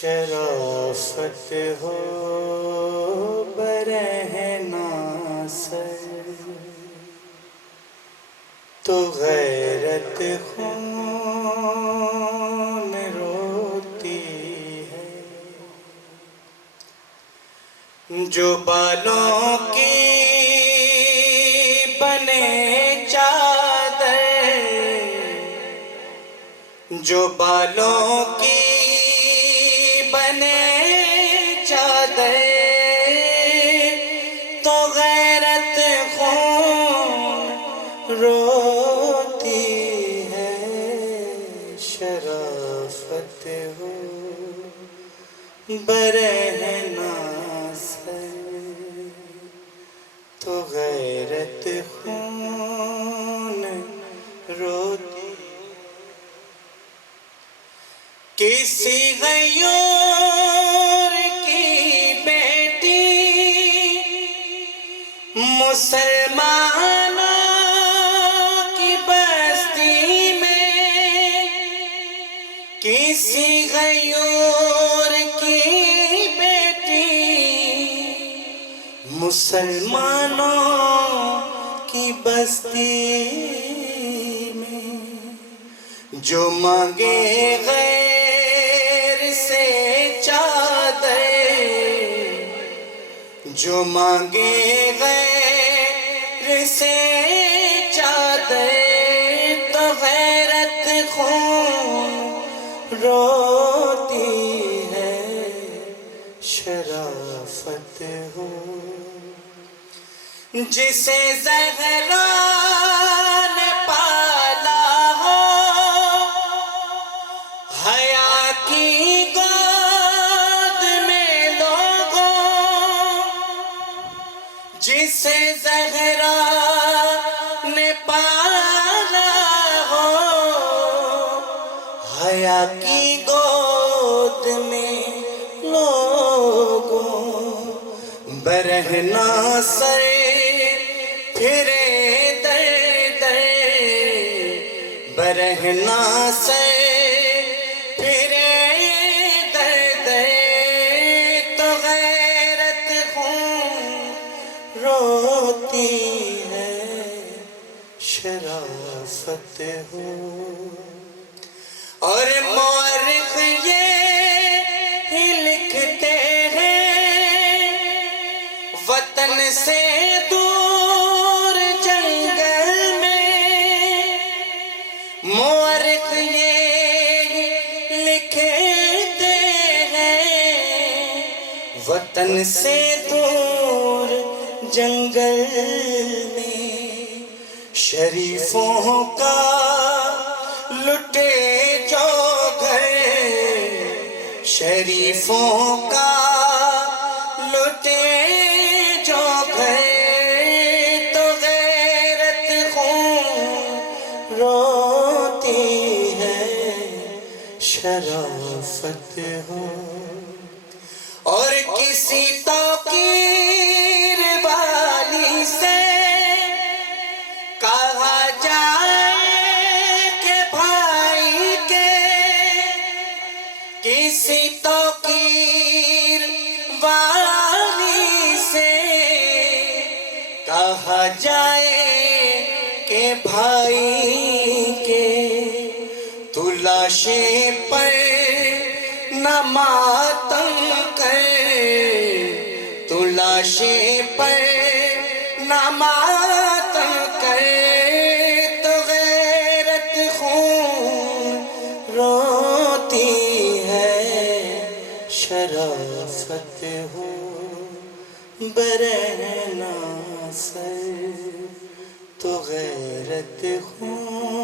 شرافت ہو برہنہ سر تو غیرت خون روتی ہے، جو بالوں کی بنے چادر، جو بالوں کی بنے چادر تو غیرت خون روتی ہے، شرافت ہو برہنہ سر تو غیرت خون روتی ہے۔ کسی غیور کی بیٹی مسلمانوں کی بستی میں، کسی غیور کی بیٹی مسلمانوں کی بستی میں، جو مانگے غیر سے چادر، جو مانگے غیر سے چادر تو غیرت خون روتی ہے، شرافت ہو جسے زہرا نے پالا ہو، حیا کی گود میں لوگوں، جسے زہرا نے پالا ہو، حیا کی گود میں لوگوں، برہنہ سر پھرے در در، برہنہ سر پھرے در در تو غیرت خون روتی ہے، شرافت ہو۔ اور مورخ یہ ہی لکھتے ہیں، وطن سے دور جنگل میں، مورخ یہ لکھتے ہیں، وطن سے دور جنگل میں، شریفوں کا لٹے جو گھر، شریفوں کا لٹے جو گھر تو غیرت خون روتی ہے، شرافت ہو۔ اور کسی توقیر والی سے کہا جائے کہ بھائی کے، کسی توقیر والی سے کہا جائے کہ بھائی کے، تو لاشیں پر نہ ماتم کر، تو لاشیں پر نہ ماتم کر تو غیرت خون روتی ہے، شرافت ہو برہنہ سر تو غیرت خون